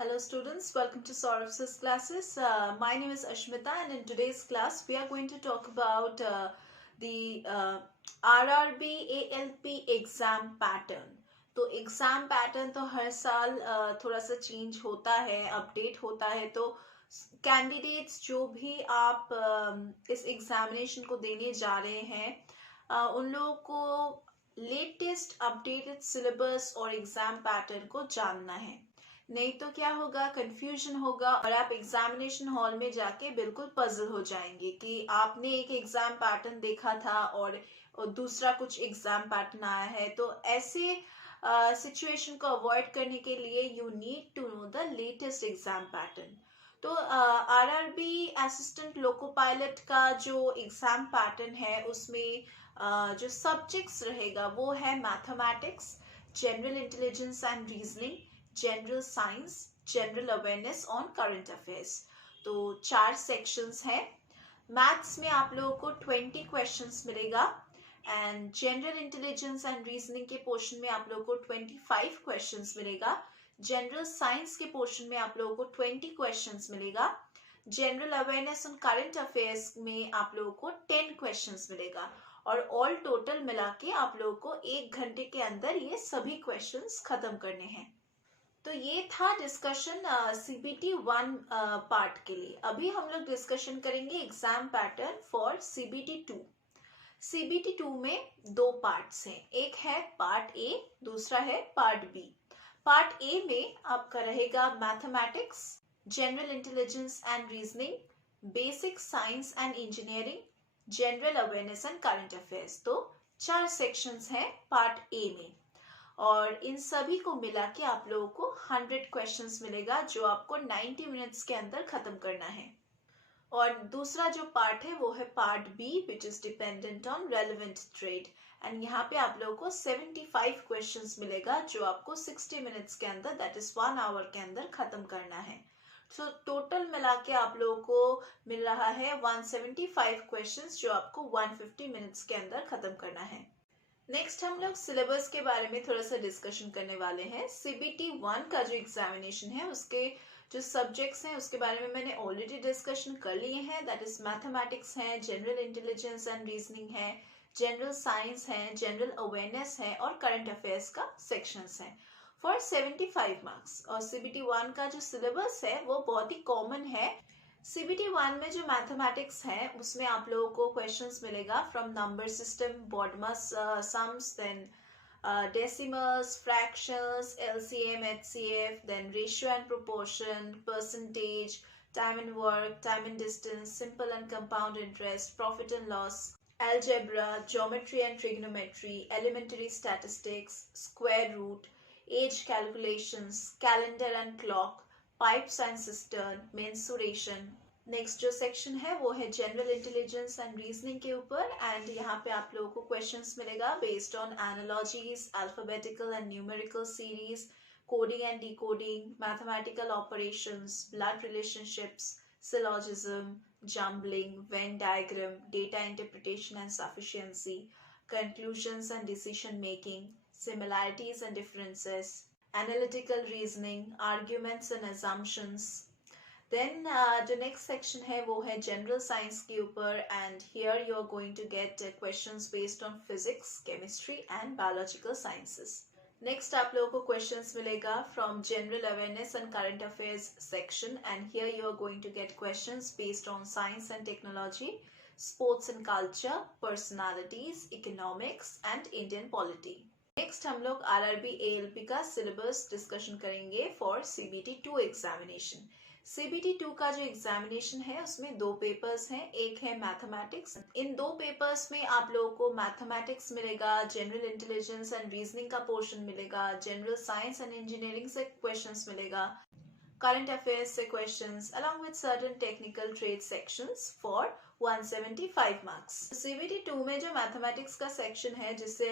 Hello students, welcome to Saurav's classes. My name is Ashmita and in today's class we are going to talk about the RRB ALP exam pattern. तो exam pattern तो हर साल थोड़ा सा change होता है, update होता है. तो कैंडिडेट्स जो भी आप इस एग्जामिनेशन को देने जा रहे हैं उन लोगों को लेटेस्ट अपडेटेड सिलेबस और एग्जाम पैटर्न को जानना है. नहीं तो क्या होगा, कंफ्यूजन होगा और आप एग्जामिनेशन हॉल में जाके बिल्कुल पजल हो जाएंगे कि आपने एक एग्जाम पैटर्न देखा था और दूसरा कुछ एग्जाम पैटर्न आया है. तो ऐसे सिचुएशन को अवॉइड करने के लिए you need to know the latest exam pattern. तो आरआरबी असिस्टेंट लोको पायलट का जो एग्जाम पैटर्न है उसमें जो सब्जेक्ट्स रहेगा वो है mathematics, general intelligence and reasoning, general science, general awareness on current affairs. तो 4 सेक्शंस हैं. मैथ्स में आप लोगों को 20 क्वेश्चंस मिलेगा and general intelligence and reasoning के पोर्शन में आप लोगों को 25 क्वेश्चंस मिलेगा. जनरल साइंस के पोर्शन में आप लोगों को 20 क्वेश्चंस मिलेगा. General awareness on current affairs में आप लोगों को 10 क्वेश्चंस मिलेगा और ऑल टोटल मिला के आप लोगों को 1 घंटे के अंदर ये सभी क्वेश्चंस खत्म करने हैं. तो ये था डिस्कशन सीबीटी 1 पार्ट के लिए. अभी हम लोग डिस्कशन करेंगे exam pattern for CBT 2. CBT 2 में 2 पार्ट्स हैं. एक है पार्ट ए, दूसरा है पार्ट बी. पार्ट ए में आपका रहेगा mathematics, general intelligence and reasoning, basic science and engineering, general awareness and current affairs. तो 4 सेक्शंस हैं पार्ट ए में और इन सभी को मिला के आप लोगों को 100 क्वेश्चंस मिलेगा जो आपको 90 मिनट्स के अंदर खत्म करना है. और दूसरा जो पार्ट है वो है part B which is dependent on relevant trade and यहाँ पे आप लोगों को 75 क्वेश्चंस मिलेगा जो आपको 60 मिनट्स के अंदर दैट इज 1 आवर के अंदर खत्म करना है. तो टोटल मिला के आप लोगों को मिल रहा है 175 क्वेश्चंस जो आपको 150 मिनट्स के अंदर खत्म करना है. नेक्स्ट हम लोग सिलेबस के बारे में थोड़ा सा डिस्कशन करने वाले हैं. सीबीटी 1 का जो एग्जामिनेशन है उसके जो सब्जेक्ट्स हैं उसके बारे में मैंने ऑलरेडी डिस्कशन कर लिए हैं. दैट इज मैथमेटिक्स है, जनरल इंटेलिजेंस एंड रीजनिंग है, जनरल साइंस है, जनरल अवेयरनेस है और करंट अफेयर्स का सेक्शंस है फॉर 75 मार्क्स. और सीबीटी 1 का जो सिलेबस है वो बहुत ही कॉमन है. सीबीटी 1 में जो मैथमेटिक्स है उसमें आप लोगों को क्वेश्चंस मिलेगा from number system, BODMAS sums, then decimals, fractions, LCM, HCF, then ratio and proportion, percentage, time and work, time and distance, simple and compound interest, profit and loss, algebra, geometry and trigonometry, elementary statistics, square root, age calculations, calendar and clock, pipes and cistern, mensuration. Next जो section है वो है general intelligence and reasoning के ऊपर and यहाँ पे आप लोगों को क्वेश्चंस मिलेगा based on analogies, alphabetical and numerical series, coding and decoding, mathematical operations, blood relationships, syllogism, jumbling, Venn diagram, data interpretation and sufficiency, conclusions and decision making, similarities and differences, analytical reasoning, arguments and assumptions. Then जो next section है वो है general science के ऊपर and here you are going to get questions based on physics, chemistry and biological sciences. Next आप लोगों को questions मिलेगा from general awareness and current affairs section and here you are going to get questions based on science and technology, sports and culture, personalities, economics and Indian polity. Next हम लोग RRB ALP का syllabus discussion करेंगे for CBT 2 examination. CBT 2 का जो examination है उसमें 2 papers हैं. एक है मैथमेटिक्स. इन 2 पेपर्स में आप लोगों को मैथमेटिक्स मिलेगा, जनरल इंटेलिजेंस एंड रीजनिंग का पोर्शन मिलेगा, जनरल साइंस एंड इंजीनियरिंग से क्वेश्चंस मिलेगा, करंट अफेयर्स से questions along with certain technical trade sections for 175 marks. CBT 2 में जो मैथमेटिक्स का सेक्शन है जिससे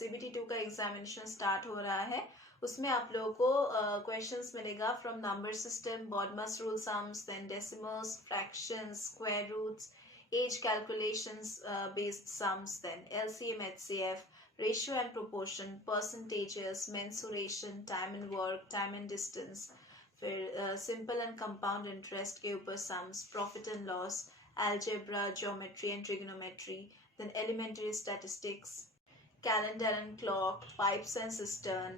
सीबीटी 2 का एग्जामिनेशन स्टार्ट हो रहा है उसमें आप लोगों को क्वेश्चंस मिलेगा from number system, BODMAS rule sums, then decimals, fractions, square roots, age calculations based sums, then LCM, HCF, ratio and proportion, percentages, mensuration, time and work, time and distance, फिर simple and compound interest के ऊपर sums, profit and loss, algebra, geometry and trigonometry, then elementary statistics, calendar and clock, pipes and cistern.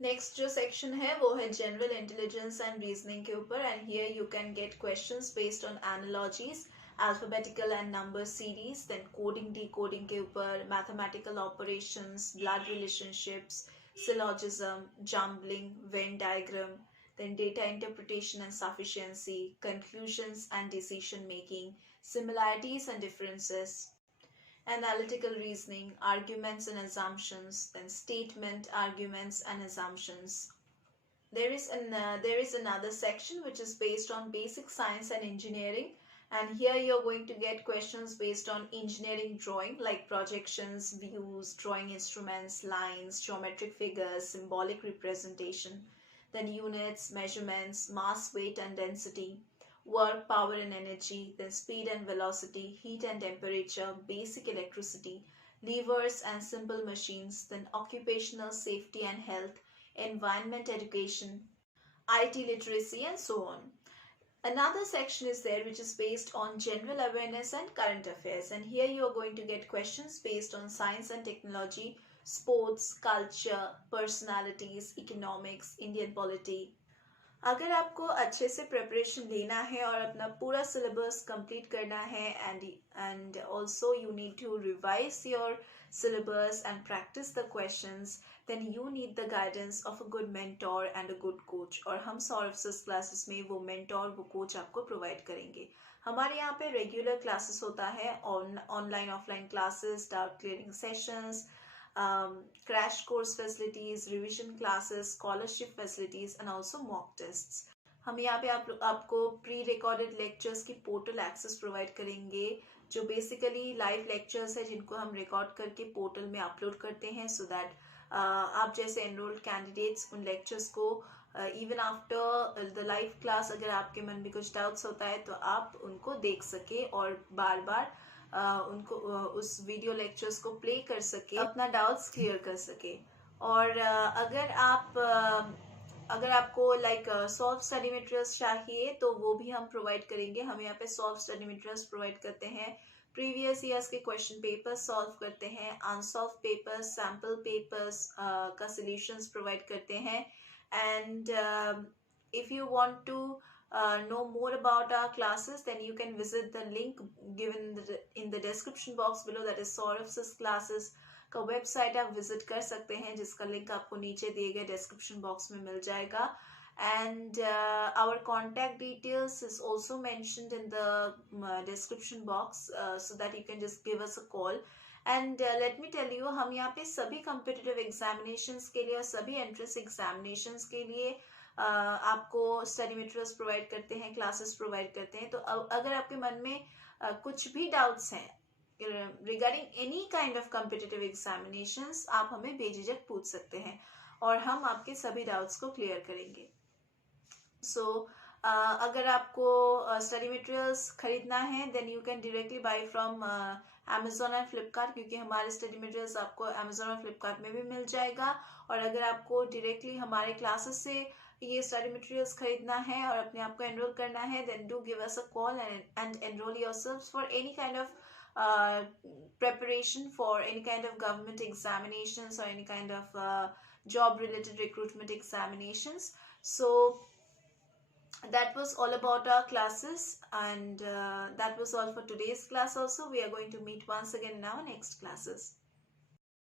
Next जो section है वो है general intelligence and reasoning के ऊपर, and here you can get questions based on analogies, alphabetical and number series, then coding decoding के ऊपर, mathematical operations, blood relationships, syllogism, jumbling, Venn diagram, then data interpretation and sufficiency, conclusions and decision making, similarities and differences, analytical reasoning, arguments and assumptions, then statement, arguments and assumptions. There is another section which is based on basic science and engineering, and here you're going to get questions based on engineering drawing like projections, views, drawing instruments, lines, geometric figures, symbolic representation, then units, measurements, mass, weight and density, work, power and energy, then speed and velocity, heat and temperature, basic electricity, levers and simple machines, then occupational safety and health, environment education, IT literacy and so on. Another section is there which is based on general awareness and current affairs, and here you are going to get questions based on science and technology, sports, culture, personalities, economics, Indian polity. अगर आपको अच्छे से preparation लेना है और अपना पूरा syllabus complete करना है, and also you need to revise your syllabus and practice the questions, then you need the guidance of a good mentor and a good coach. और हम सौरभ सर क्लासेस में वो मेंटोर, वो कोच आपको provide करेंगे. हमारे यहाँ पे रेगुलर क्लासेस होता है, online offline classes, doubt clearing sessions, crash course facilities, revision classes, scholarship facilities and also mock tests. हम यहाँ पे आपको प्री रिकॉर्डेड लेक्चर्स की पोर्टल एक्सेस प्रोवाइड करेंगे, जो बेसिकली लाइव लेक्चर्स है जिनको हम रिकॉर्ड करके पोर्टल में अपलोड करते हैं, सो दैट आप जैसे एनरोल्ड कैंडिडेट्स उन लेक्चर्स को even after the live class अगर आपके मन में कुछ डाउट्स होता है तो आप उनको देख सके और बार बार उनको उस वीडियो लेक्चर्स को प्ले कर सके, अपना डाउट्स क्लियर कर सके. और अगर आपको लाइक सॉल्व स्टडी मटेरियल्स चाहिए तो वो भी हम प्रोवाइड करेंगे. हम यहाँ पे सॉल्व स्टडी मटेरियल्स प्रोवाइड करते हैं, प्रीवियस ईयर्स के क्वेश्चन पेपर्स सॉल्व करते हैं, अनसॉल्व पेपर्स, सैम्पल पेपर्स का सॉल्यूशंस प्रोवाइड करते हैं. And if you want to know more about our classes, then you can visit the link given in the description box below, that is Saurabh Sir's classes का website आप visit कर सकते हैं, जिसका link आपको नीचे दिए गए डिस्क्रिप्शन बॉक्स में मिल जाएगा. And our contact details is also mentioned in the description box, so that you can just give us a call. And let me tell you, हम यहाँ पे सभी कॉम्पिटिटिव एग्जामिनेशंस के लिए और सभी एंट्रेंस एग्जामिनेशंस के लिए आपको स्टडी मटेरियल्स प्रोवाइड करते हैं, क्लासेस प्रोवाइड करते हैं. तो अगर आपके मन में कुछ भी डाउट्स हैं regarding any kind of competitive examinations, आप हमें बेझिझक पूछ सकते हैं और हम आपके सभी डाउट्स को क्लियर करेंगे. सो अगर आपको स्टडी मटेरियल्स खरीदना है then you can directly buy from Amazon and Flipkart, क्योंकि हमारे स्टडी मटेरियल्स आपको अमेजोन और फ्लिपकार्ट में भी मिल जाएगा. और अगर आपको डायरेक्टली हमारे क्लासेस से ये स्टडी मटेरियल्स खरीदना है और अपने आप को एनरोल करना है, then do give us a call and enrol yourselves for any kind of preparation for any kind of government examinations or any kind of job related recruitment examinations. So that was all about our classes, and that was all for today's class also. We are going to meet once again in our next classes.